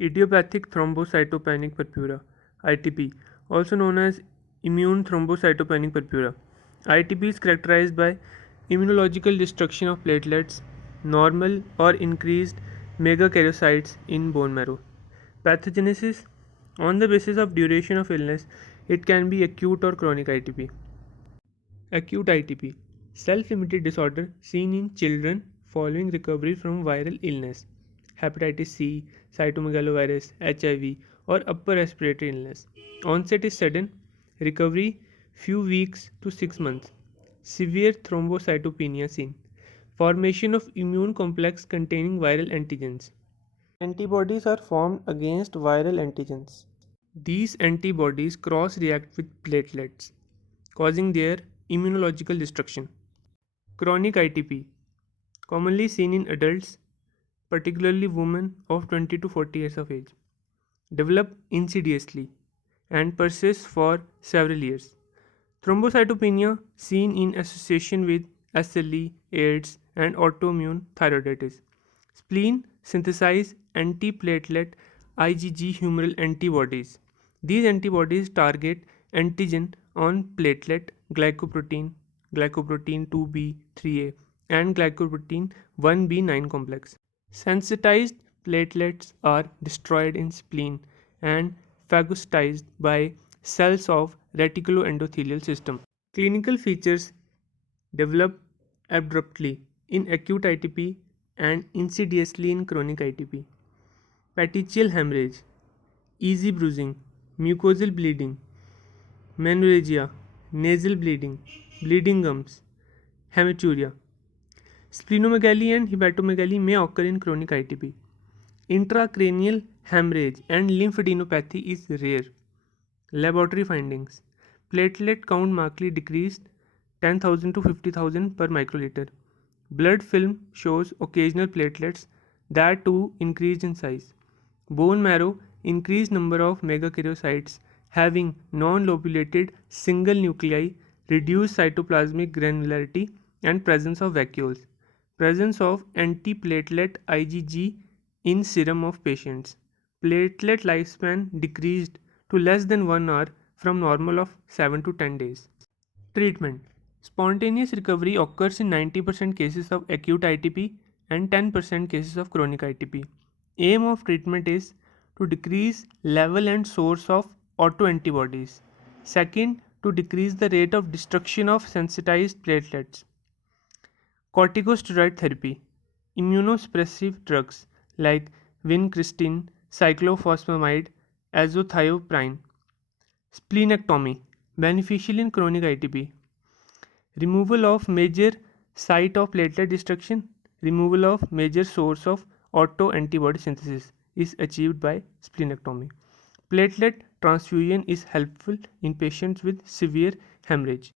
Idiopathic thrombocytopenic purpura (ITP), also known as immune thrombocytopenic purpura. ITP is characterized by immunological destruction of platelets, normal or increased megakaryocytes in bone marrow. Pathogenesis: on the basis of duration of illness, it can be acute or chronic ITP. Acute ITP, self-limited disorder seen in children following recovery from viral illness, hepatitis C, cytomegalovirus, HIV, or upper respiratory illness. Onset is sudden, recovery few weeks to 6 months. Severe thrombocytopenia seen. Formation of immune complex containing viral antigens. Antibodies are formed against viral antigens. These antibodies cross-react with platelets, causing their immunological destruction. Chronic ITP, commonly seen in adults, particularly women of 20 to 40 years of age, develop insidiously and persist for several years. Thrombocytopenia, seen in association with SLE, AIDS, and autoimmune thyroiditis. Spleen synthesize antiplatelet IgG humoral antibodies. These antibodies target antigen on platelet glycoprotein 2b, 3a, and glycoprotein 1b9 complex. Sensitized platelets are destroyed in spleen and phagocytized by cells of reticuloendothelial system. Clinical features develop abruptly in acute ITP and insidiously in chronic ITP. Petechial hemorrhage, easy bruising, mucosal bleeding, menorrhagia, nasal bleeding, bleeding gums, hematuria. Splenomegaly and hepatomegaly may occur in chronic ITP. Intracranial hemorrhage and lymphadenopathy is rare. Laboratory findings: platelet count markedly decreased 10,000 to 50,000 per microliter. Blood film shows occasional platelets that too increased in size. Bone marrow, increased number of megakaryocytes having non-lobulated single nuclei, reduced cytoplasmic granularity, and presence of vacuoles. Presence of antiplatelet IgG in serum of patients. Platelet lifespan decreased to less than 1 hour from normal of 7 to 10 days. Treatment: spontaneous recovery occurs in 90% cases of acute ITP and 10% cases of chronic ITP. Aim of treatment is to decrease level and source of autoantibodies. Second, to decrease the rate of destruction of sensitized platelets. Corticosteroid therapy, immunosuppressive drugs like vincristine, cyclophosphamide, azathioprine. Splenectomy, beneficial in chronic ITP. Removal of major site of platelet destruction, removal of major source of autoantibody synthesis is achieved by splenectomy. Platelet transfusion is helpful in patients with severe hemorrhage.